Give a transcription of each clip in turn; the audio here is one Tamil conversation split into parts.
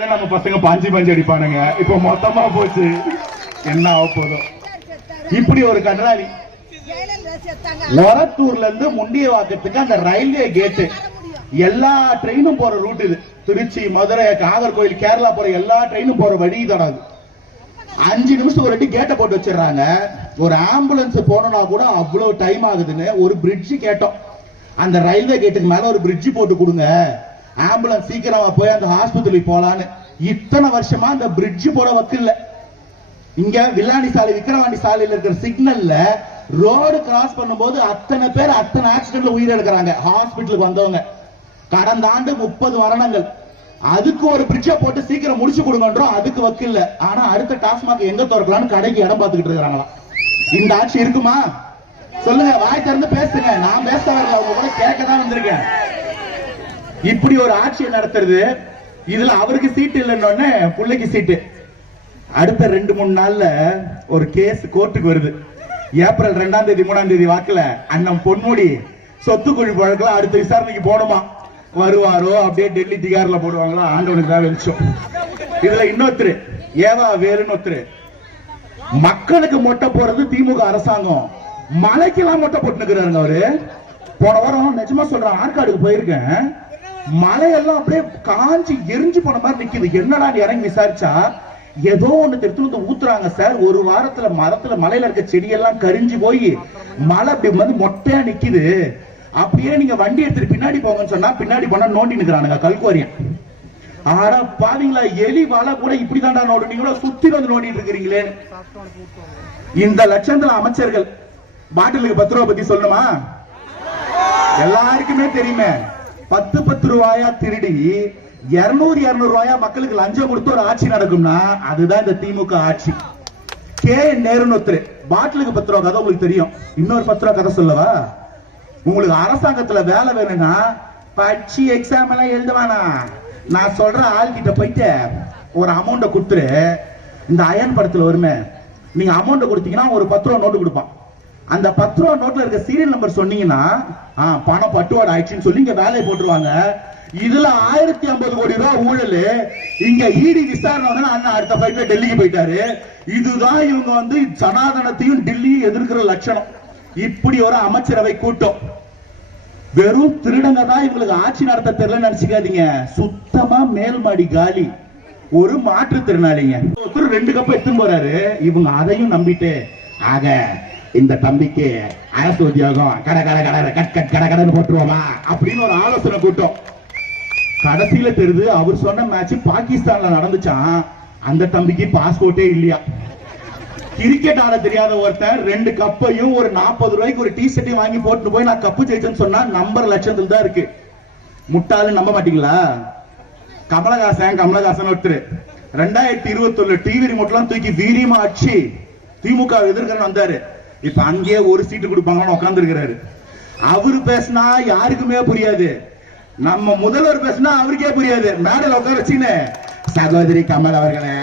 நம்ம பசங்க பாஞ்சி பாஞ்சி அடிப்பானுங்க. இப்ப மொத்தமா போச்சு, என்ன ஆக போதும். இப்படி ஒரு கன்றாவி ஒரத்தூர்ல இருந்து முண்டியவாக்கத்துக்கு அந்த ரயில்வே கேட்டு எல்லா ட்ரெயினும் போற ரூட் இது. திருச்சி, மதுரை, நாகர்கோவில், கேரளா போற எல்லா ட்ரெயினும் போற வழி தராது. 5 நிமிஷத்துக்கு ஒரு கேட்டை போட்டு வச்சிடறாங்க. ஒரு ஆம்புலன்ஸ் போனோம்னா கூட அவ்வளவு டைம் ஆகுதுன்னு ஒரு பிரிட்ஜ் கேட்டோம். அந்த ரயில்வே கேட்டுக்கு மேல ஒரு பிரிட்ஜ் போட்டு கொடுங்க, ஆம்புலன்ஸ் சீக்கிரமா போய் அந்த ஹாஸ்பிட்டலுக்கு போலான்னு. இத்தனை வருஷமா அந்த பிரிட்ஜ் போட வக்கில்ல. இங்க வில்லாண்டி சாலை, விக்கிரவாண்டி சாலையில இருக்கிற சிக்னல்ல ரோடு கிராஸ் பண்ணும்போது அத்தனை பேர் அத்தனை ஆக்சிடென்ட்ல உயிரிழக்கிறாங்க. ஹாஸ்பிட்டலுக்கு வந்தவங்க கடந்த ஆண்டு 30 மரணங்கள். அதுக்கு ஒரு பிரிட்ஜை போட்டு சீக்கிரம் முடிச்சு கொடுங்கன்றோம், அதுக்கு வக்கில்ல. ஆனா அடுத்த டாஸ்மாக் எங்க திறக்கலாம்னு கடைக்கு இடம் பார்த்துக்கிட்டு இருக்காங்களா. இந்த ஆட்சி இருக்குமா சொல்லுங்க, வாய் திறந்து பேசுங்க. நான் பேச வரல, அவங்க கூட கேட்க தான் வந்திருக்கேன். இப்படி ஒரு ஆட்சியை நடத்துறது. இதுல அவருக்கு சீட்டு இல்லைன்னு பிள்ளைக்கு சீட்டு. அடுத்த 2-3 நாள்ல ஒரு கேஸ் கோர்ட்டுக்கு வருது. ஏப்ரல் 2ஆம் தேதி 3ஆம் தேதி வாக்குல அண்ணன் பொன்முடி சொத்து குழி வழக்குல அடுத்த விசாரணைக்கு போனோமா. வருவாரோ அப்படியே டெல்லி திகார்ல போடுவாங்களா, ஆண்டவனுக்கு தான் வெளிச்சம். இதுல இன்னொருத்தர் ஏவா வேலுன்னு ஒருத்தர் மக்களுக்கு மொட்டை போறது திமுக அரசாங்கம், மலைக்கெல்லாம் மொட்டை போட்டுக்கிறாருங்க அவரு. போன வாரம் நிஜமா சொல்றேன், ஆற்காடுக்கு போயிருக்கேன். மலையெல்லாம் அப்படியே காஞ்சி எரிஞ்சு போன மாதிரி நிக்குது. என்னடா இறங்கி விசாரிச்சா ஏதோ ஒண்ணு எடுத்து ஊத்துறாங்க சார். ஒரு வாரத்துல மரத்துல மலையில இருக்க செடியெல்லாம் கரிஞ்சு போய் மலை அப்படி வந்து மொட்டையா நிக்குது. அப்படியே நீங்க வண்டி எடுத்துட்டு பின்னாடி போங்கன்னு சொன்னா பின்னாடி போனா நோண்டி நிக்கிறானுங்க கல்குவாரியம். ஆனா பாவீங்களா, எலி வாழை கூட இப்படிதான்டா நோண்டிங்களோ, சுத்தி வந்து நோண்டிட்டு இருக்கிறீங்களே. இந்த லட்சத்துல அமைச்சர்கள் பாட்டிலுக்கு 10 ரூபாய் பத்தி சொல்லணுமா? எல்லாருக்குமே தெரியுமே. 10 ரூபாயா திருடி 200 ரூபாயா மக்களுக்கு லஞ்சம் கொடுத்து ஒரு ஆட்சி நடக்கும்னா அதுதான் இந்த திமுக ஆட்சி. நேருன்னு ஒருத்தர் பாட்டிலுக்கு 10 ரூபாய் கதை உங்களுக்கு தெரியும். இன்னொரு 10 ரூபாய் கதை சொல்லவா? உங்களுக்கு அரசாங்கத்துல வேலை வேணும்னா படிச்சு எக்ஸாம் எல்லாம் எழுதுவானா, நான் சொல்ற ஆள் கிட்ட போயிட்டு ஒரு அமௌண்ட கொடுத்துரு. இந்த அயன் படத்துல வருமே, நீங்க அமௌண்ட் கொடுத்தீங்கன்னா ஒரு 10 ரூபாய் நோட்டு கொடுப்பான். அந்த 10 ரூபாய் நோட்ல இருக்க சீரியல் நம்பர் சொன்னீங்கன்னா பணம் பட்டுவாடு ஆயிடுச்சுன்னு சொல்லி இங்க வேலையை போட்டுருவாங்க. இதுல 1050 கோடி ரூபாய் ஊழல். இங்க இடி விசாரணை அண்ணா அடுத்த ஃபிளைட்ல டெல்லிக்கு போயிட்டாரு. இதுதான் இவங்க வந்து சனாதனத்தையும் டெல்லியும் எதிர்க்கிற லட்சணம். இப்படி ஒரு அமைச்சரவை கூட்டம். வெறும் திருடங்க தான் இவங்களுக்கு ஆட்சி நடத்த தெரியல நினைச்சுக்காதீங்க. சுத்தமா மேல்மாடி காலி. ஒரு மாற்றுத்திறனாளிங்க 2 கப் எடுத்துன்னு போறாரு. இவங்க அதையும் நம்பிட்டு ஆக இந்த தம்பிக்கு அரசு உத்தியோகம் கடை போட்டுருவோமா அப்படின்னு ஒரு ஆலோசனை கூட்டம். கடைசியில தெரியுது அவர் சொன்ன மேட்ச் பாகிஸ்தான்ல நடந்துச்சான். அந்த தம்பிக்கு பாஸ்போர்ட்டே இல்லையா. கிரிக்கெட் ஆட தெரியாத ஒருத்தர் 2 கப்பையும் ஒரு 40 ரூபாய்க்கு ஒரு டி-ஷர்ட்டையும் வாங்கி போட்டு போய் நான் கப்பு ஜெயிச்சேன்னு சொன்னா நம்பர் லட்சத்தில் தான் இருக்கு. முட்டாளு நம்ப மாட்டீங்களா? கமலஹாசன் ஒருத்தர் 2021 டிவி ரிமோட்லாம் தூக்கி வீரியமா அடிச்சு திமுக எதிர்க்கிறன்னு வந்தாரு. இப்ப அங்கேயே ஒரு சீட்டு கொடுப்பாங்கன்னு உட்கார்ந்து இருக்கிறாரு. அவரு பேசினா யாருக்குமே புரியாது. நம்ம முதல்வர் பேசினா அவருக்கே புரியாது. மேடையில் உட்கார வச்சுன்னு சகோதரி கமல் அவர்களே,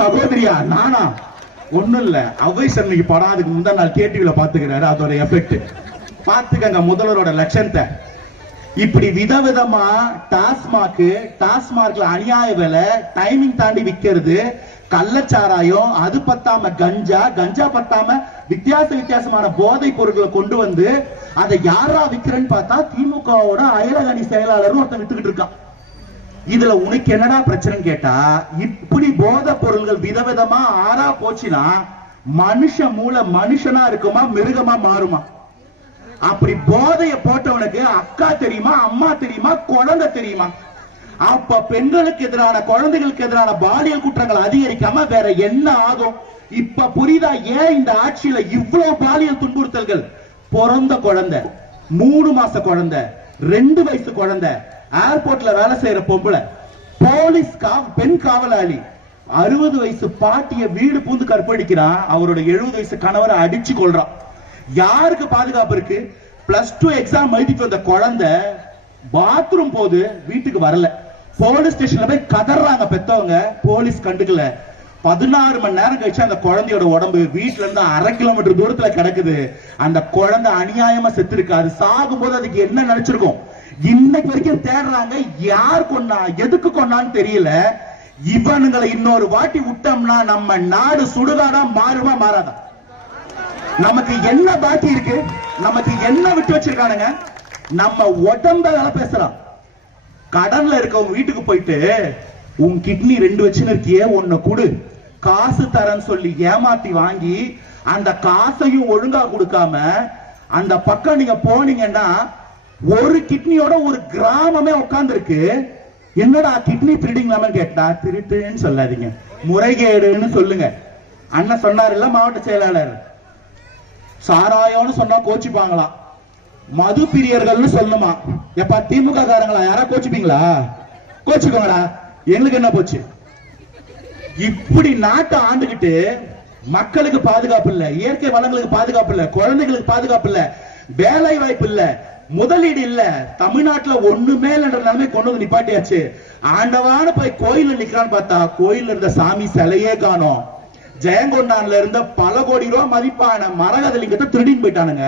சகோதரியா நானா ஒண்ணும் இல்ல, அவை சன்னைக்கு படம் அதுக்கு முந்தா நாள் கேடிவில பாத்துக்கிறாரு. அதோட எஃபெக்ட் பாத்துக்கங்க முதல்வரோட லட்சணத்தை. இப்படி விதவிதமா டாஸ்மார்க்ல அநியாய வேலை, டைமிங் தாண்டி விக்கிறது, கள்ளச்சாராயம், அது பத்தாம கஞ்சா பத்தாம வித்தியாசமான போதை பொருட்களை கொண்டு வந்து அதை யாரா விக்கிறேன்னு பார்த்தா திமுகவோட அயலகணி செயலாளரும் ஒருத்தன் வித்துக்கிட்டு இருக்கான். இதுல உனக்கு என்னடா பிரச்சனைன்னு கேட்டா, இப்படி போதை பொருள்கள் விதவிதமா ஆறா போச்சுன்னா மனுஷ மூளை மனுஷனா இருக்குமா மிருகமா மாறுமா? அப்படி போதைய போட்டவனுக்கு அக்கா தெரியுமா, அம்மா தெரியுமா, குழந்தை தெரியுமா? அப்ப பெண்களுக்கு எதிரான, குழந்தைகளுக்கு எதிரான பாலியல் குற்றங்கள் அதிகரிக்காம வேற என்ன ஆகும்? இப்ப புரியுதா ஏன் இந்த ஆட்சியில இவ்வளவு பாலியல் துன்புறுத்தல்கள்? பிறந்த குழந்தை, 3 மாச குழந்தை, 2 வயசு குழந்தை, ஏர்போர்ட்ல வேலை செய்யற பொம்பளை, போலீஸ் பெண் காவலாளி, 60 வயசு பாட்டிய வீடு பூந்து கற்பழிக்கிறான். அவரோட 70 வயசு கணவரை அடிச்சு கொள்றான். யாருக்கு பாதுகாப்பு இருக்கு? +2 எக்ஸாம் எழுதிட்டு வந்த குழந்தை பாத்ரூம் போது வீட்டுக்கு வரல. போலீஸ் ஸ்டேஷன்ல போய் கதறாங்க பெத்தவங்க, போலீஸ் கண்டுக்கல. 16 மணி நேரம் கழிச்சு அந்த குழந்தையோட உடம்பு வீட்டுல இருந்து 1/2 கிலோமீட்டர் தூரத்துல கிடக்குது. அந்த குழந்தை அநியாயமா செத்து இருக்கு. அது சாகும் போது அதுக்கு என்ன நினைச்சிருக்கும்? இன்னைக்கு வரைக்கும் தேடுறாங்க, யார் கொன்னா, எதுக்கு கொன்னான்னு தெரியல. இவனுங்களை இன்னொரு வாட்டி விட்டோம்னா நம்ம நாடு சுடுகாடா மாறுமா மாறாதா? நமக்கு என்ன பாக்கி இருக்கு? நமக்கு என்ன விட்டு வச்சிருக்கானுங்க? நம்ம உடம்ப பேசலாம். கடன்ல இருக்கவங்க வீட்டுக்கு போயிட்டு உன் கிட்னி 2 வச்சுன்னு இருக்கியே, ஒன்னு குடு, காசு தரேன்னு சொல்லி ஏமாத்தி வாங்கி அந்த காசையும் ஒழுங்கா கொடுக்காம அந்த பக்கம் நீங்க போனீங்கன்னா ஒரு கிட்னியோட ஒரு கிராமமே உட்கார்ந்து இருக்கு. என்னடா கிட்னி திருடிங்களாம கேட்டா, திருட்டுன்னு சொல்லாதீங்க, முறைகேடுன்னு சொல்லுங்க. அண்ணன் சொன்னார் இல்ல மாவட்ட செயலாளர், சாராயம்னு சொன்னா கோச்சிப்பாங்களாம், மது பிரியர்கள்னு சொல்லணுமா. எப்பா திமுக காரங்களா யாரா கோச்சிப்பீங்களா? கோச்சுக்கோங்கடா, எங்களுக்கு என்ன போச்சு? இப்படி நாட்டை ஆண்டுகிட்டு மக்களுக்கு பாதுகாப்பு இல்ல, இயற்கை வளங்களுக்கு பாதுகாப்பு இல்ல, குழந்தைகளுக்கு பாதுகாப்பு இல்ல, வேலை வாய்ப்பு இல்ல, முதலீடு இல்ல, தமிழ்நாட்டுல ஒண்ணுமே என்ற நிலைமை கொண்டு வந்து நிப்பாட்டியாச்சு. ஆண்டவான போய் கோயில நிக்கிறான்னு பார்த்தா கோயில இருந்த சாமி சிலையே காணோம். ஜெயங்கொண்டான்ல இருந்த பல கோடி ரூபாய் மதிப்பான மரகதலிங்கத்தை திருடின்னு போயிட்டானுங்க.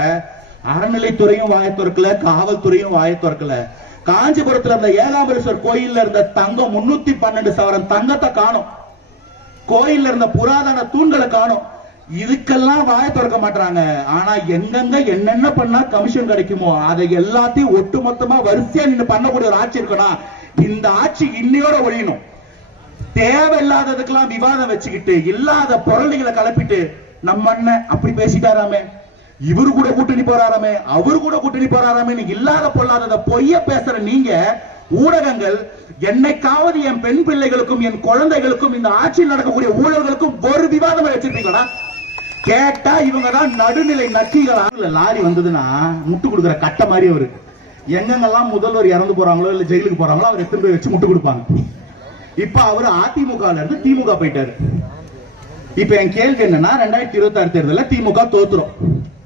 அறநிலைத்துறையும் வாய திறக்கல, காவல்துறையும் வாய திறக்கல. காஞ்சிபுரத்துல இருந்த ஏகாம்பரேஸ்வர் கோயில்ல இருந்த தங்கம் 312 சவரன் தங்கத்தை காணும். கோயில்ல இருந்த புராதன தூண்களை காணும். இதுக்கெல்லாம் வாய திறக்க மாட்டாங்க. ஆனா எங்கெங்க என்னென்ன பண்ணா கமிஷன் கிடைக்குமோ அதை எல்லாத்தையும் ஒட்டுமொத்தமா வரிசையா நின்று பண்ணக்கூடிய ஒரு ஆட்சி இருக்கணும். இந்த ஆட்சி இன்னையோட ஒழியணும். தேவையில்லாததுக்கெல்லாம் விவாதம் வச்சுக்கிட்டு இல்லாத பொருள்களை கலப்பிட்டு நம்ம அண்ணன் அப்படி பேசிட்டாராமே, இவரு கூட கூட்டணி போறாராமே, அவரு கூட கூட்டணி போறாராமே, இல்லாத பொல்லாதத பொய்ய பேசுற நீங்க ஊடகங்கள் என்னைக்காவது என் பெண் பிள்ளைகளுக்கும் என் குழந்தைகளுக்கும் இந்த ஆட்சியில் நடக்கக்கூடிய ஊழல்களுக்கும் ஒரு விவாதம் வச்சிருப்பீங்களா? கேட்டா இவங்க தான் நடுநிலை நக்கிகளா. லாரி வந்ததுன்னா முட்டு கொடுக்குற கட்ட மாதிரி அவரு எங்கெங்கெல்லாம் முதல்வர் இறந்து போறாங்களோ இல்ல ஜெயிலுக்கு போறாங்களோ அவர் எத்தனை போய் வச்சு முட்டு கொடுப்பாங்க. இப்ப அவரு அதிமுக இருந்து திமுக போயிட்டாரு. இப்ப என் கேள்வி என்னன்னா, 2026 தேர்தலில் திமுக தோத்துரும்.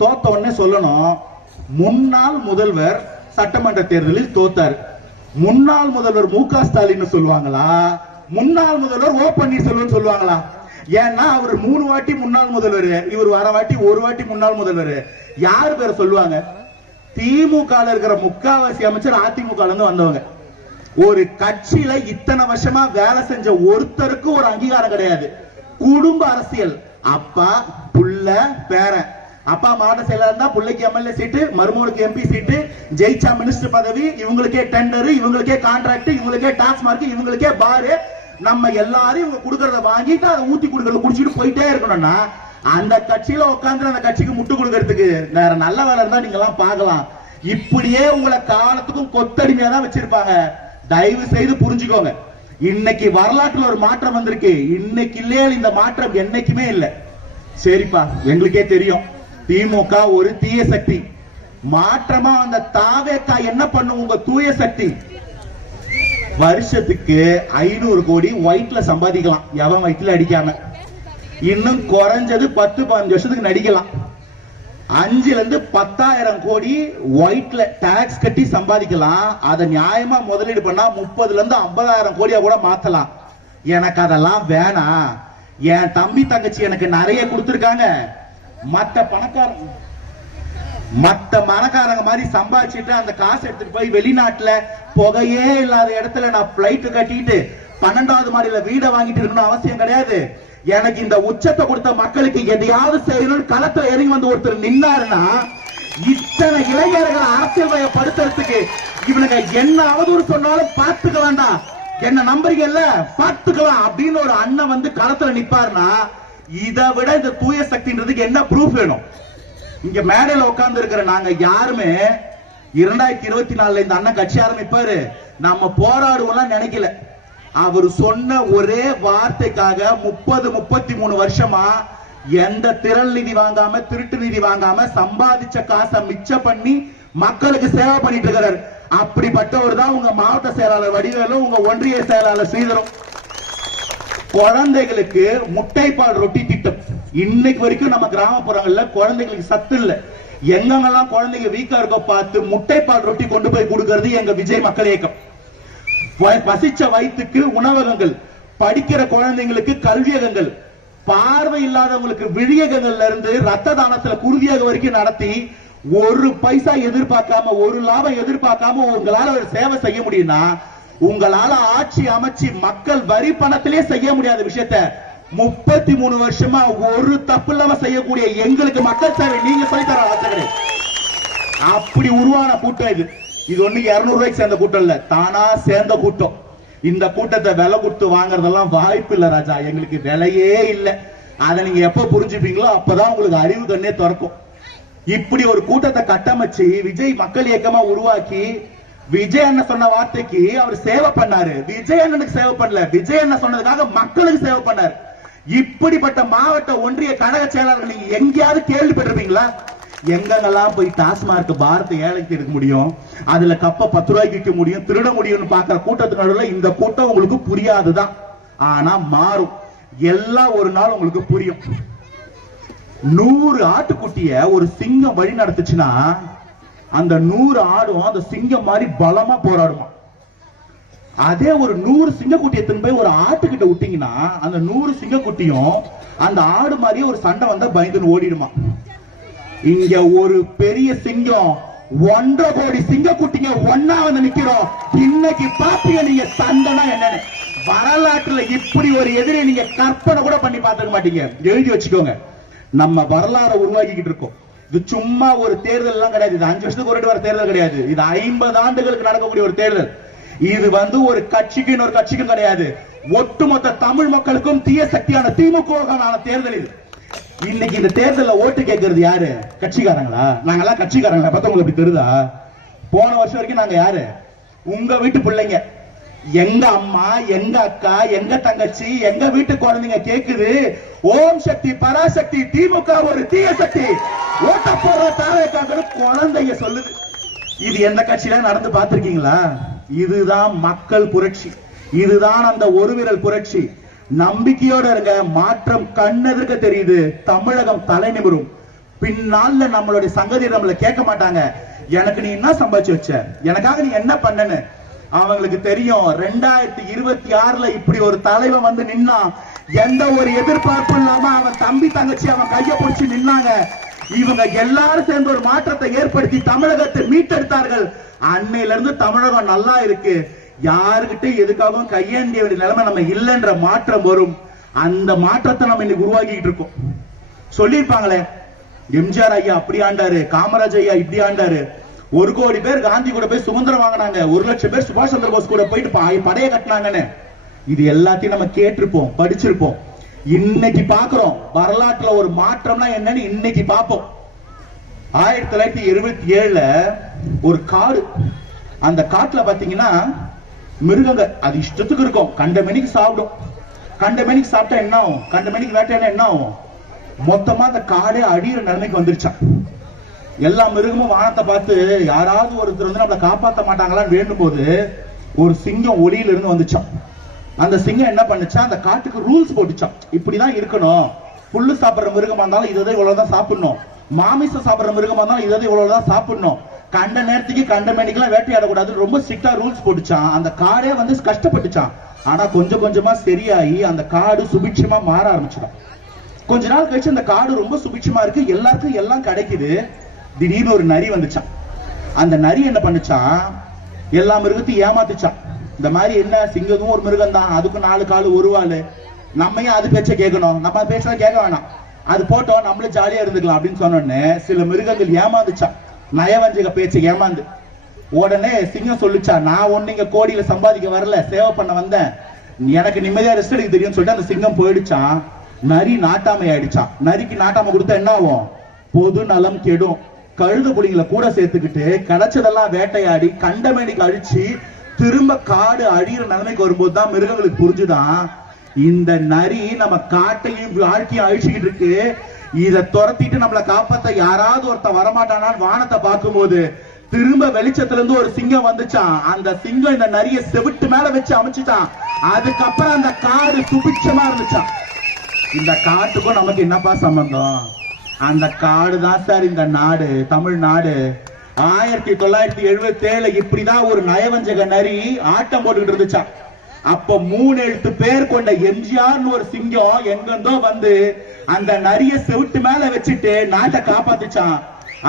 தோத்த உடனே சொல்லணும், முன்னாள் முதல்வர் சட்டமன்ற தேர்தலில் தோத்தார். முன்னாள் முதல்வர் மு.க. ஸ்டாலின் சொல்லுவாங்களா, முன்னாள் முதல்வர் ஓ பன்னீர்செல்வம் சொல்லுவாங்களா? ஏன்னா அவர் 3 வாட்டி முன்னாள் முதல்வர், இவர் வர வாட்டி ஒரு வாட்டி முன்னாள் முதல்வர். யாரு பேரை சொல்லுவாங்க? திமுக இருக்கிற முக்காவாசி அமைச்சர் அதிமுக இருந்து வந்தவங்க. ஒரு கட்சியில இத்தனை வருஷமா வேலை செஞ்ச ஒருத்தருக்கு ஒரு அங்கீகாரம் கிடையாது. குடும்ப அரசியல், அப்பா புள்ள பேரன். அப்பா மாவட்ட செயலர் இருந்தா பிள்ளைக்கு எம்எல்ஏ சீட்டு, மருமகளுக்கு எம்பி சீட்டு, ஜெயிச்சா மினிஸ்டர் பதவி, இவங்களுக்கே டெண்டர், இவங்களுக்கே கான்ட்ராக்ட், இவங்களுக்கே டாக்ஸ் மார்க், இவங்களுக்கே பாரு. நம்ம எல்லாரும் இவங்க கொடுக்கறத வாங்கிட்டு அதை ஊத்தி கொடுக்கறது குடிச்சிட்டு போயிட்டே இருக்கணும்னா அந்த கட்சியில உட்காந்து அந்த கட்சிக்கு முட்டு கொடுக்கறதுக்கு வேற நல்ல வேலை இருந்தா நீங்க எல்லாம் பார்க்கலாம். இப்படியே உங்களை காலத்துக்கும் கொத்தடிமையா தான் வச்சிருப்பாங்க. தயவு செய்து புரிஞ்சுக்கோங்க. இன்னைக்கு வரலாற்றுல ஒரு மாற்றம் வந்திருக்கு. இன்னைக்கு இல்லையா இந்த மாற்றம் என்னைக்குமே இல்லை. சரிப்பா, எங்களுக்கே தெரியும் திமுக ஒரு தீய சக்தி. மாற்றமா அந்த தாவேக்கா என்ன பண்ணும்? உங்க தூய சக்தி வருஷத்துக்கு 500 கோடி ஒயிட்ல சம்பாதிக்கலாம், எவன் வயிற்றுல அடிக்காம. இன்னும் குறைஞ்சது 10-15 வருஷத்துக்கு நடிக்கலாம். 5 ல இருந்து 10,000 கோடி ஒயிட்ல டாக்ஸ் கட்டி சம்பாதிக்கலாம். அதை நியாயமா முதலீடு பண்ணா 30 ல இருந்து 50,000 கோடியா கூட மாத்தலாம். எனக்கு அதெல்லாம் வேணாம். என் தம்பி தங்கச்சி எனக்கு நிறைய கொடுத்திருக்காங்க. மத்த பணக்காரங்க மாதிரி சம்பாதிச்சுட்டு அந்த காசு எடுத்துட்டு போய் வெளிநாட்டுல புகையே இல்லாத இடத்துல நான் பிளைட் கட்டிட்டு 12வது மாடியில வீடை வாங்கிட்டு இருக்கணும் அவசியம் கிடையாது. எனக்கு இந்த உச்சத்தை கொடுத்த மக்களுக்கு எதையாவது செய்யணும்னு களத்துல இறங்கி வந்து ஒருத்தர் நின்னாருன்னா இத்தனை இளைஞர்களை அரசியல் வயப்படுத்துறதுக்கு இவனுங்க என்ன அவதூறு சொன்னாலும் பார்த்துக்க வேண்டாம், என்ன நம்புறீங்கல்ல பார்த்துக்கலாம் அப்படின்னு ஒரு அண்ணன் வந்து களத்துல நிப்பாருன்னா இதை விட இந்த தூய சக்தின்றதுக்கு என்ன ப்ரூஃப் வேணும்? இங்க மேடையில உட்கார்ந்து இருக்கிற நாங்க யாருமே 2024 இந்த அண்ணன் கட்சி ஆரம்பிப்பாரு நம்ம போராடுவோம் நினைக்கல. அவர் சொன்ன ஒரே வார்த்தைக்காக 30-33 வருஷமா எந்த திரள் நிதி வாங்காம திருட்டு நிதி வாங்காம சம்பாதிச்ச காசை மிச்சம் பண்ணி மக்களுக்கு சேவை பண்ணிட்டு இருக்கிறார். அப்படிப்பட்டவர் தான் உங்க மாவட்ட செயலாளர் வடிவேலும், உங்க ஒன்றிய செயலாளர் ஸ்ரீதரும். குழந்தைகளுக்கு முட்டைப்பால் ரொட்டி திட்டம் இன்னைக்கு வரைக்கும் நம்ம கிராமப்புறங்கள்ல குழந்தைகளுக்கு சத்து இல்ல. எங்கெல்லாம் குழந்தைங்க வீக்கா இருக்க பார்த்து முட்டைப்பால் ரொட்டி கொண்டு போய் கொடுக்கிறது எங்க விஜய் மக்கள் இயக்கம். பசிச்ச வயிற்றுக்கு உணவகங்கள், படிக்கிற குழந்தைங்களுக்கு கல்வியகங்கள், பார்வை இல்லாதவங்களுக்கு விழியகங்கள்ல இருந்து ரத்த தானத்துல குருதியாக வரைக்கும் நடத்தி ஒரு பைசா எதிர்பார்க்காம ஒரு லாபம் எதிர்பார்க்காம உங்களால ஒரு சேவை செய்ய முடியும்னா உங்களால ஆட்சி அமைச்சு மக்கள் வரி பணத்திலே செய்ய முடியாத விஷயத்த 33 வருஷமா ஒரு தப்பு இல்லாம செய்யக்கூடிய எங்களுக்கு மக்கள் சேவை நீங்க சொல்லித்தர ஆட்சியர்களே. அப்படி உருவான கூட்டம் இது. இது ஒண்ணு 200 ரூபாய்க்கு சேர்ந்த கூட்டம் இல்ல, தானா சேர்ந்த கூட்டம். இந்த கூட்டத்தை விலை கொடுத்து வாங்குறதெல்லாம் வாய்ப்பு இல்ல ராஜா, எங்களுக்கு விலையே இல்ல. அதை நீங்க எப்ப புரிஞ்சுப்பீங்களோ அப்பதான் உங்களுக்கு அறிவு கண்ணே திறக்கும். இப்படி ஒரு கூட்டத்தை கட்டமைச்சு விஜய் மக்கள் இயக்கமா உருவாக்கி, விஜய் அண்ணன் சொன்ன வார்த்தைக்கு அவர் சேவை பண்ணாரு. விஜய் அண்ணனுக்கு சேவை பண்ணல, விஜய் அண்ணன் சொன்னதுக்காக மக்களுக்கு சேவை பண்ணாரு. இப்படிப்பட்ட மாவட்ட ஒன்றிய கழக செயலாளர்கள் நீங்க எங்கேயாவது கேள்விப்பட்டிருப்பீங்களா? எங்கெல்லாம் போய் டாஸ்மார்க் பாரத ஏழைக்கு இருக்க முடியும், அதுல கப்ப 10 ரூபாய்க்கு விற்க முடியும், திருட முடியும்னு பாக்குற கூட்டத்துக்கு நடுவில் இந்த கூட்டம் உங்களுக்கு புரியாதுதான். ஆனா மாறும், எல்லாம் ஒரு நாள் உங்களுக்கு புரியும். 100 ஆட்டுக்குட்டிய ஒரு சிங்கம் வழி நடத்துச்சுன்னா அந்த 100 ஆடும் அந்த சிங்கம் மாதிரி பலமா போராடுமா. அதே ஒரு 100 சிங்கக்குட்டியை போய் ஒரு ஆட்டுக்கிட்ட விட்டீங்கன்னா அந்த 100 சிங்கக்குட்டியும் அந்த ஆடு மாதிரியே ஒரு சண்டை வந்தா பயந்துன்னு ஓடிடுமா. இங்க ஒரு பெரிய சிங்கம் 1.5 கோடி சிங்கக்குட்டிங்க ஒன்னா வந்து நிக்கிறோம். இன்னைக்கு பாப்பீங்க நீங்க சண்டைனா என்னன்னு. வரலாற்றுல இப்படி ஒரு எதிரி நீங்க கற்பனை கூட பண்ணி பார்த்துக்க மாட்டீங்க. எழுதி வச்சுக்கோங்க. நம்ம வரலாறு உருவாக்கிட்டு இருக்கோம். இது சும்மா ஒரு தேர்தல் எல்லாம் கிடையாது. இது 5 வருஷத்துக்கு ஒரு வர தேர்தல் கிடையாது. இது 50 ஆண்டுகளுக்கு நடக்கக்கூடிய ஒரு தேர்தல். இது ஒரு கட்சிக்கு இன்னொரு கட்சிக்கும் கிடையாது. ஒட்டுமொத்த தமிழ் மக்களுக்கும் தீய சக்தியான திமுகவுக்கான தேர்தல் இது. இன்னைக்கு இந்த தேர்தலில் ஓட்டு கேட்கறது யாரு? கட்சிக்காரங்களா? நாங்கெல்லாம் கட்சிக்காரங்களா? பார்த்தவங்களுக்கு அப்படி தெரியுதா? போன வருஷம் வரைக்கும் நாங்க யாரு? உங்க வீட்டு பிள்ளைங்க, எங்க அம்மா, எங்க அக்கா, எங்க தங்கச்சி, எங்க வீட்டு குழந்தைங்க கேக்குது, ஓம் சக்தி பராசக்தி திமுக ஒரு தீய சக்தி, ஓட்ட போற தாவேக்காக குழந்தைங்க சொல்லுது. இது எந்த கட்சியில நடந்து பார்த்திருக்கீங்களா? இதுதான் மக்கள் புரட்சி. இதுதான் அந்த ஒரு விரல் புரட்சி. நம்பிக்கையோட இருங்க, மாற்றம் கண்ணெதிர்க்க தெரியுது. தமிழகம் தலை நிமிரும். பின்னால நம்மளுடைய சங்கதி நம்மள கேட்க மாட்டாங்க, எனக்கு நீ என்ன சம்பாதிச்சு வச்ச, எனக்காக நீ என்ன பண்ணனு. அவங்களுக்கு தெரியும் 2026ல இப்படி ஒரு தலைவன் வந்து நின்னா, எந்த ஒரு எதிர்பார்ப்பு இல்லாம அவன் தம்பி தங்கச்சி அவன் கைய பிடிச்சு நின்னாங்க. இவங்க எல்லாரும் சேர்ந்து ஒரு மாற்றத்தை ஏற்படுத்தி தமிழகத்தை மீட்டெடுத்தார்கள். அன்னையில இருந்து தமிழகம் நல்லா இருக்கு. யாருகிட்ட எதுக்காகவும் கையேந்திய வேண்டிய நிலைமை நம்ம இல்லைன்ற மாற்றம் வரும். அந்த மாற்றத்தை நம்ம இன்னைக்கு உருவாக்கிட்டு இருக்கோம். சொல்லிருப்பாங்களே, எம்ஜிஆர் ஐயா அப்படி ஆண்டாரு, காமராஜ் ஐயா இப்படி ஆண்டாரு. 1 கோடி பேர் காந்தி கூட போய் சுதந்திரம் வாங்கினாங்க, 1 லட்சம் பேர் சுபாஷ் சந்திர போஸ் கூட போயிட்டு படைய கட்டினாங்கன்னு. இது எல்லாத்தையும் நம்ம கேட்டிருப்போம், படிச்சிருப்போம். இன்னைக்கு பாக்குறோம் வரலாற்றுல ஒரு மாற்றம்னா என்னன்னு இன்னைக்கு பார்ப்போம். 1927ல ஒரு காடு, அந்த காட்டுல பாத்தீங்கன்னா மிருகங்கள் அது இஷ்டத்துக்கு இருக்கும். கண்ட மணிக்கு சாப்பிடும். கண்ட மணிக்கு சாப்பிட்டா என்ன ஆகும்? கண்ட மணிக்கு வேட்டையானா என்ன ஆகும்? மொத்தமா அந்த காடே அடியிற நிலைமைக்கு வந்துருச்சான். எல்லா மிருகமும் வானத்தை பார்த்து யாராவது ஒருத்தர் வந்து நம்மளை காப்பாற்ற மாட்டாங்களான்னு வேண்டும் போது ஒரு சிங்கம் ஒளியில இருந்து வந்துச்சான். அந்த சிங்கம் என்ன பண்ணுச்சா, அந்த காட்டுக்கு ரூல்ஸ் போட்டுச்சான். இப்படிதான் இருக்கணும், புல்லு சாப்பிடுற மிருகமா இருந்தாலும் இதை இவ்வளவுதான் சாப்பிடணும், மாமிசம் சாப்பிடுற மிருகமா இருந்தாலும் இதை இவ்வளவுதான் சாப்பிடணும், கண்ட நேரத்துக்கு கண்ட மணிக்கெல்லாம் வேட்டையாடக்கூடாது, ரொம்ப ஸ்ட்ரிக்டா ரூல்ஸ் போட்டுச்சான். அந்த காடே வந்து கஷ்டப்பட்டுச்சான். ஆனா கொஞ்சம் கொஞ்சமா சரியாயி அந்த காடு சுபிட்சமா மாற ஆரம்பிச்சிடும். கொஞ்ச நாள் கழிச்சு அந்த காடு ரொம்ப சுபிட்சமா இருக்கு, எல்லாருக்கும் எல்லாம் கிடைக்குது. திடீர்னு ஒரு நரி வந்துச்சான். அந்த நரி என்ன பண்ணுச்சான், எல்லா மிருகத்தையும் ஏமாத்துச்சான். இந்த மாதிரி என்ன, சிங்கமும் ஒரு மிருகம் தான், அதுக்கு 4 காலு 1 வாலு, நம்மையும் அது பேச்ச கேட்கணும், நம்ம பேச்செல்லாம் கேட்க வேணாம், அது போட்டோம் நம்மளும் ஜாலியா இருந்துக்கலாம் அப்படின்னு சொன்னோடனே சில மிருகங்கள் ஏமாந்துச்சான். நயவஞ்சக பேச்சை ஏமாந்து உடனே சிங்கம் சொல்லிச்சா, நான் ஒண்ணு இங்க கோடியில சம்பாதிக்க வரல, சேவை பண்ண வந்தேன், எனக்கு நிம்மதியா ரெஸ்ட் எடுக்க தெரியும் சொல்லிட்டு அந்த சிங்கம் போயிடுச்சான். நரி நாட்டாமை ஆயிடுச்சான். நரிக்கு நாட்டாமை கொடுத்தா என்ன ஆகும்? பொது நலம் கெடும். கழுத புலிங்களை கூட சேர்த்துக்கிட்டு கிடைச்சதெல்லாம் வேட்டையாடி கண்டமேனிக்கு அழிச்சு திரும்ப காடு அழியிற நிலைமைக்கு வரும்போது தான் மிருகங்களுக்கு புரிஞ்சுதான், இந்த நரி நம்ம காட்டையும் வாழ்க்கையும் அழிச்சுக்கிட்டு இருக்கு, இதை துரத்திட்டு நம்மளை காப்பாத்த யாராவது ஒருத்த வரமாட்டானான்னு வானத்தை பார்க்கும்போது திரும்ப வெளிச்சத்துல இருந்து ஒரு சிங்கம் வந்துச்சான். அந்த சிங்கம் இந்த நரிய செவிட்டு மேல வச்சு அமைச்சுட்டான். அதுக்கப்புறம் அந்த காடு சுபிட்சமா இருந்துச்சான். இந்த காட்டுக்கும் நமக்கு என்னப்பா சம்பந்தம்? அந்த காடு தான் சார் இந்த நாடு, தமிழ்நாடு. 1977 இப்படிதான் ஒரு நயவஞ்சக நரி ஆட்டம் போட்டுக்கிட்டு இருந்துச்சான். அப்ப 3 எழுத்து பேர் கொண்ட எம்ஜிஆர்னு ஒரு சிங்கம் எங்கிருந்தோ வந்து அந்த நரிய செவிட்டு மேல வச்சுட்டு நாட்டை காப்பாத்துச்சான்.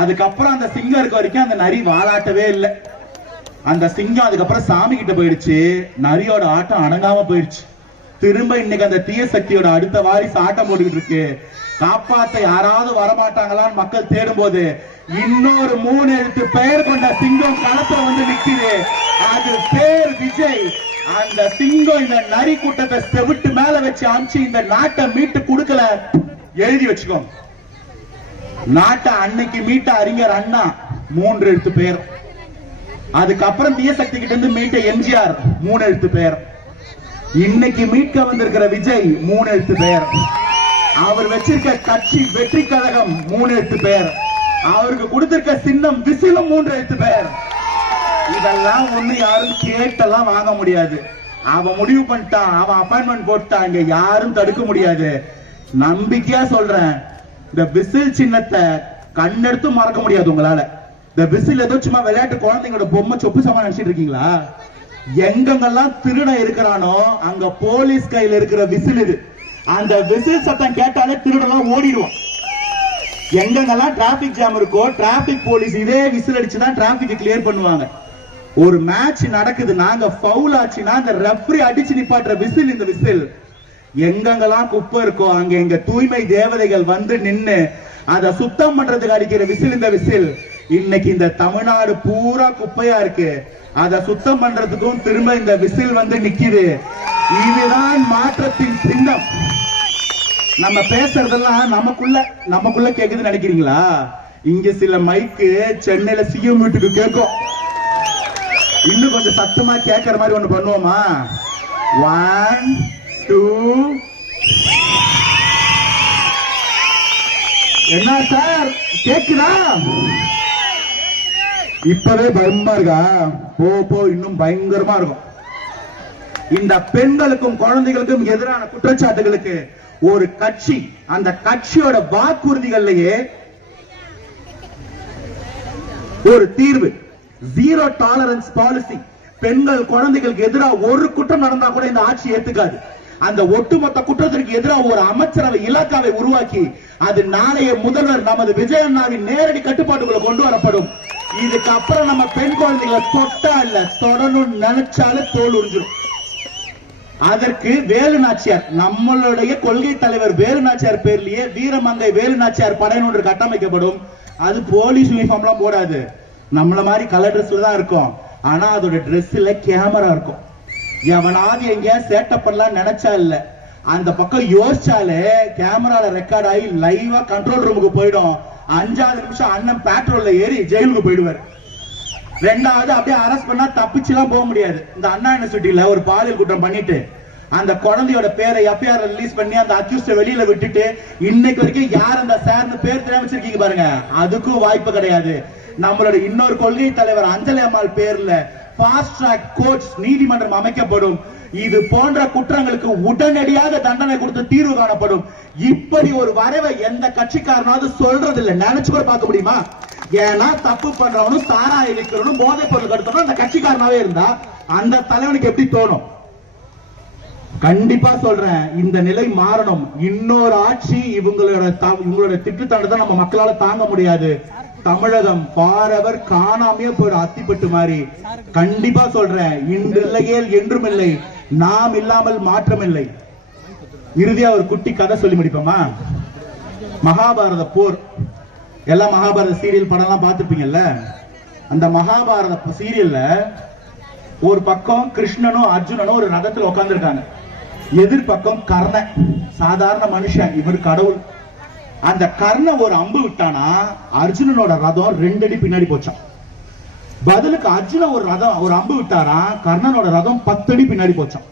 அதுக்கப்புறம் அந்த சிங்கம் இருக்க வரைக்கும் அந்த நரி வாலாட்டவே இல்லை. அந்த சிங்கம் அதுக்கப்புறம் சாமி கிட்ட போயிடுச்சு. நரியோட ஆட்டம் அடங்காம போயிடுச்சு. திரும்ப இன்னைக்கு அந்த தீய சக்தியோட அடுத்த வாரிசு ஆட்டம் போட்டுக்கிட்டு இருக்கு. காப்பாத்த யாராவது வரமாட்டாங்களான்னு மக்கள் தேடும் போது இன்னொரு 3 எழுத்து பெயர் கொண்ட சிங்கம் களத்துல வந்து நிக்குது. அது பேர் விஜய். அந்த சிங்கம் இந்த நரி கூட்டத்தை செவிட்டு மேல வச்சு அமிச்சு இந்த நாட்டை மீட்டு கொடுக்கல. எழுதி வச்சுக்கோ, நாட்டை அன்னைக்கு மீட்ட அறிஞர் அண்ணா 3 எழுத்து பெயர். அதுக்கப்புறம் தீய சக்தி கிட்ட இருந்து மீட்ட எம்ஜிஆர் 3 எழுத்து பெயர். இன்னைக்கு மீட்க வந்திருக்கிற விஜய் 3 எழுத்து பெயர். அவர் வச்சிருக்க கட்சி வெற்றி கழகம் 3 எழுத்து பெயர். அவருக்கு கொடுத்திருக்க சின்னம் விசிலும் 3 எழுத்து பெயர். இதெல்லாம் ஒண்ணு யாரும் கேட்டெல்லாம் வாங்க முடியாது. அவன் முடிவு பண்ணிட்டான், அவன் அப்பாயின்மெண்ட் போட்டான், இங்க யாரும் தடுக்க முடியாது. நம்பிக்கையா சொல்றேன், இந்த விசில் சின்னத்தை கண்ணெடுத்து மறக்க முடியாது உங்களால. இந்த விசில் ஏதோ சும்மா விளையாட்டு குழந்தைங்களோட பொம்மை சொப்பு சாமா நினைச்சிட்டு இருக்கீங்களா? எங்கெங்கெல்லாம் திருடன் இருக்கிறானோ அங்க போலீஸ் கையில இருக்கிற விசில் இது. அந்த விசில் சத்தம் கேட்டாலே திருடெல்லாம் ஓடிடுவோம். எங்கெங்கெல்லாம் டிராபிக் ஜாம் இருக்கோ டிராபிக் போலீஸ் இதே விசில் அடிச்சுதான் டிராபிக் கிளியர் பண்ணுவாங்க. ஒரு மேட்ச் நடக்குது, நாங்க ஃபவுல் ஆச்சுன்னா அந்த ரெஃப்ரி அடிச்சு நிப்பாட்டுற விசில் இந்த விசில். எங்கெங்கெல்லாம் குப்பை இருக்கோ அங்க எங்க தூய்மை தேவதைகள் வந்து நின்னு அதை சுத்தம் பண்றதுக்கு அடிக்கிற விசில் இந்த விசில். இன்னைக்கு இந்த தமிழ்நாடு பூரா குப்பையா இருக்கு, அதை சுத்தம் பண்றதுக்கும் திரும்ப இந்த விசில் வந்து நிக்குது. இதுதான் மாற்றத்தின் சின்னம். நம்ம பேசுறதெல்லாம் நமக்குள்ள கேக்குதுன்னு நினைக்கிறீங்களா? இங்க சில மைக்கு சென்னையில சிஎம் வீட்டுக்கு கேட்கும். இன்னும் கொஞ்சம் சத்தமா கேட்கற மாதிரி ஒண்ணு பண்ணுவோமா? 1 2 என்ன சார் கேக்குதா? இப்பவே பயமா இருக்கா? போ இன்னும் பயங்கரமா இருக்கும். இந்த பெண்களுக்கும் குழந்தைகளுக்கும் எதிரான குற்றச்சாட்டுகளுக்கு ஒரு கட்சி, அந்த கட்சியோட வாக்குறுதிகள்லயே ஒரு தீர்வு, 0 டாலரன்ஸ் பாலிசி. பெண்கள் குழந்தைகளுக்கு எதிராக ஒரு குற்றம் நடந்தா கூட இந்த ஆட்சி ஏத்துக்காது. அந்த ஒட்டுமொத்த குற்றத்திற்கு எதிராக ஒரு அமைச்சரவை இலாக்காவை உருவாக்கி அது நாளைய முதல்வர் நமது விஜய் அண்ணாவின் நேரடி கட்டுப்பாட்டுக்குள்ள கொண்டு வரப்படும். இதுக்கு அப்புறம் நம்ம பெண் குழந்தைகளை தொட்டா இல்ல, தொடணும் நினைச்சாலே தோல் உறிஞ்சிடும். அதற்கு வேலு நாச்சியார், நம்மளுடைய கொள்கை தலைவர் வேலு நாச்சியார் பேர்லயே வீரமங்கை வேலு நாச்சியார் படையன் ஒன்று கட்டமைக்கப்படும். அது போலீஸ் யூனிஃபார்ம் எல்லாம் போடாது, நம்மள மாதிரி கலர் ட்ரெஸ்ல தான் இருக்கும். ஆனா அதோட ட்ரெஸ்ல கேமரா இருக்கும். எவனாவது எங்க சேட்டப் பண்ணலாம் நினைச்சா இல்ல, அந்த பக்கம் யோசிச்சாலே கேமரால ரெக்கார்ட் ஆகி லைவா கண்ட்ரோல் ரூமுக்கு போயிடும். 5வது நிமிஷம் அண்ணன் பேட்ரோல்ல ஏறி ஜெயிலுக்கு போயிடுவார். 2வது அப்படியே அரெஸ்ட் பண்ணா தப்பிச்சு எல்லாம் போக முடியாது. இந்த அண்ணா யூனிவர்சிட்டியில ஒரு பாலியல் குற்றம் பண்ணிட்டு அந்த குழந்தையோட பேரை எஃப்ஐஆர் ரிலீஸ் பண்ணி அந்த அக்யூஸ்ட வெளியில விட்டுட்டு இன்னைக்கு வரைக்கும் யார் அந்த சார்னு பேர் தெரியாம வச்சிருக்கீங்க பாருங்க, அதுக்கும் வாய்ப்பு கிடையாது. நம்மளோட இன்னொரு கொள்கை தலைவர் அஞ்சலி அம்மாள் பேர்ல ஃபாஸ்ட் ட்ராக் கோர்ட்ஸ் நீதிமன்றம் அமைக்கப்படும். இது போன்ற குற்றங்களுக்கு உடனடியாக தண்டனை கொடுத்து தீர்வு காணப்படும். இப்படி ஒரு வரைவை எந்த கட்சிக்காரனாவது சொல்றது இல்ல, நினைச்சு கூட பார்க்க முடியுமா? ஏன்னா தப்பு பண்றவனும் சாராய விற்கிறவனும் போதைப் பொருள் கடத்தணும் அந்த கட்சிக்காரனாவே இருந்தா அந்த தலைவனுக்கு எப்படி தோணும்? கண்டிப்பா சொல்றேன், இந்த நிலை மாறணும். இன்னொரு ஆட்சி இவங்களோட திட்டத்தாண்டதான் நம்ம மக்களால தாங்க முடியாது. தமிழகம் பாரவர் காணாமையே போயிடும், அத்திப்பட்டு மாதிரி. கண்டிப்பா சொல்றேன், இன்று இல்லையேல் என்றும் இல்லை, நாம் இல்லாமல் மாற்றம் இல்லை. இறுதியா ஒரு குட்டி கதை சொல்லி முடிப்போமா? மகாபாரத போர், எல்லாம் மகாபாரத சீரியல் படம் எல்லாம் பார்த்திருப்பீங்கல்ல. அந்த மகாபாரத சீரியல்ல ஒரு பக்கம் கிருஷ்ணனும் அர்ஜுனனும் ஒரு ரதத்துல உட்கார்ந்து இருக்காங்க. எதிர்பக்கம் கர்ணன், சாதாரண மனுஷன், இவர் கடவுள். அந்த கர்ணன் ஒரு அம்பு விட்டானா அர்ஜுனனோட ரதம் 2 அடி பின்னாடி போச்சான். பதிலுக்கு அர்ஜுன ஒரு அம்பு விட்டாரா, கர்ணனோட ரதம் 10 அடி பின்னாடி போச்சான்.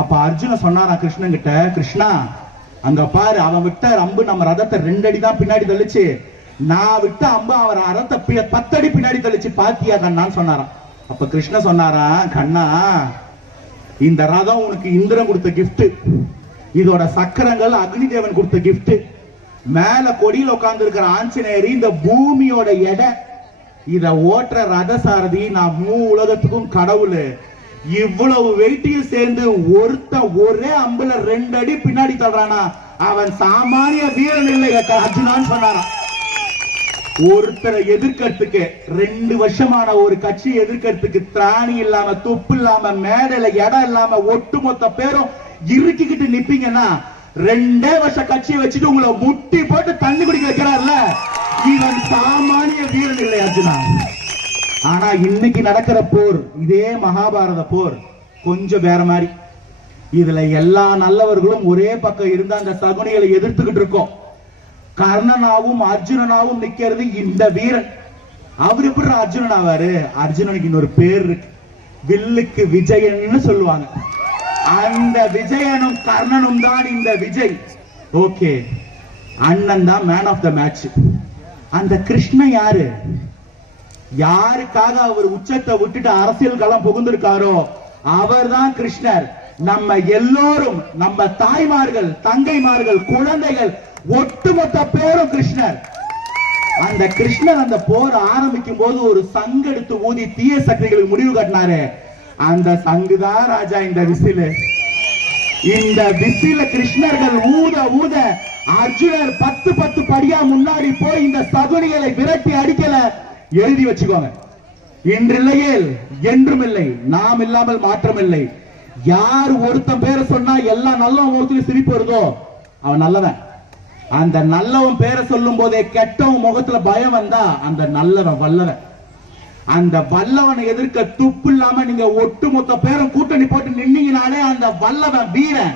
அப்ப அர்ஜுன சொன்னாரா கிருஷ்ணன் கிட்ட, கிருஷ்ணா அங்க பாரு, அவன் விட்ட அம்பு நம்ம ரதத்தை 2 அடி தான் பின்னாடி தள்ளிச்சு, நான் விட்ட அம்பு அவர் ரதத்தை 10 அடி பின்னாடி தள்ளிச்சு, பாத்தியா கண்ணான்னு சொன்னாராம். அப்ப கிருஷ்ண சொன்னாரா, கண்ணா இந்த ரதம் உனக்கு இந்திரன் கொடுத்த கிஃப்ட், இதோட சக்கரங்கள் அக்னி தேவன் கொடுத்த கிஃப்ட், மேல கொடியில் உட்கார்ந்து இருக்கிற ஆஞ்சநேயர் இந்த பூமியோட எடை, இத ஓட்டுற ரத சாரதி நான் 3 உலகத்துக்கும் கடவுள். இவ்வளவு வெயிட்டையும் சேர்ந்து ஒரே அம்புல 2 அடி பின்னாடி தள்ளுறானா அவன் சாமானிய வீரன் இல்லை அர்ஜுனான்னு சொன்னாராம். ஒருத்தரை எதிர்க்கிறதுக்கு 2 வருஷமான ஒரு கட்சி எதிர்க்கிறதுக்கு திராணி இல்லாம, துப்பு இல்லாம, மேடையில இடம் இல்லாம ஒட்டுமொத்த பேரும் இறுக்கிக்கிட்டு நிப்பீங்கன்னா 2 வருஷ கட்சியை வச்சுட்டு உங்களை முட்டி போட்டு தண்ணி குடிக்க வைக்கிறார்ல, இவன் சாமானிய வீரன் இல்லை அர்ஜுனா. ஆனா இன்னைக்கு நடக்கிற போர், இதே மகாபாரத போர் கொஞ்சம் வேற மாதிரி. இதுல எல்லா நல்லவர்களும் ஒரே பக்கம் இருந்து அந்த சகுனிகளை எதிர்த்துக்கிட்டு இருக்கோம். கர்ணனாவும் அர்ஜுனனாவும் நிக்கிறது இந்த வீரன். அவர் எப்படி அர்ஜுனன் ஆவாரு? அர்ஜுனனுக்கு இன்னொரு பேர் இருக்கு, வில்லுக்கு விஜயன்னு சொல்லுவாங்க. அந்த விஜயனும் கர்ணனும் தான் இந்த விஜய். ஓகே, அண்ணன் தான் மேன் ஆஃப் த மேட்ச். அந்த கிருஷ்ணன் யாரு? யாருக்காக அவர் உச்சத்தை விட்டுட்டு அரசியல் களம் புகுந்திருக்காரோ அவர் தான் கிருஷ்ணர். நம்ம எல்லோரும், நம்ம தாய்மார்கள், தங்கைமார்கள், குழந்தைகள், ஒட்டுமொத்த பேரும் கிருஷ்ணர். அந்த கிருஷ்ணர் அந்த போர் ஆரம்பிக்கும் போது ஒரு சங்கு எடுத்து ஊதி தீய சக்திகளுக்கு முடிவு கட்டினாரு. அந்த சங்குதான் ராஜா இந்த விசிலு. இந்த விசில கிருஷ்ணர்கள் ஊத ஊத அர்ஜுனர் 10 படியா முன்னாடி போய் இந்த சகுனிகளை விரட்டி அடிக்கல. எழுதி வச்சுக்கோங்க, இன்றில்லையேல் என்றும் இல்லை, நாம் இல்லாமல் மாற்றம் இல்லை. யார் ஒருத்தன் பேரை சொன்னா எல்லா நல்லவன் முகத்துல சிரிப்பு வருதோ அவன் நல்லவன். அந்த நல்லவன் பேரை சொல்லும் போதே கெட்டவன் முகத்துல பயம் வந்தா அந்த நல்லவன் வல்லவன். அந்த வல்லவனை எதிர்க்க துப்பு இல்லாம நீங்க ஒட்டுமொத்த பேரும் கூட்டணி போட்டு நின்னீங்கனாலே அந்த வல்லவன் வீரன்.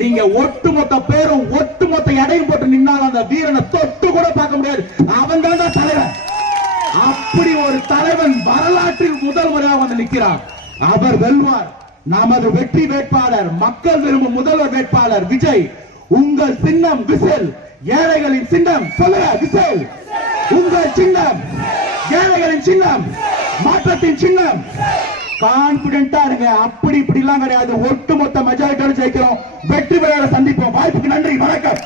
நீங்க ஒட்டுமொத்த பேரும் ஒட்டுமொத்த எடையும் போட்டு நின்னாலும் அந்த வீரனை தொட்டு கூட பார்க்க முடியாது. அவன் தான் தலைவன். அப்படி ஒரு தலைவன் வரலாற்றில் முதல் முறையாக வந்து நிற்கிறார். அவர் வெல்வார். நமது வெற்றி வேட்பாளர், மக்கள் விரும்பும் முதல்வர் வேட்பாளர் விஜய். உங்கள் சின்னம் விசில், ஏழைகளின் சின்னம் சொல்லுங்க விசில். உங்கள் சின்னம் ஏழைகளின் சின்னம், மாற்றத்தின் சின்னம். கான்பிடென்டா இருங்க. அப்படி இப்படி எல்லாம் கிடையாது. ஒட்டுமொத்த மெஜாரிட்டியோட ஜெயிக்கிறோம். வெற்றி பெற சந்திப்போம். வாய்ப்புக்கு நன்றி, வணக்கம்.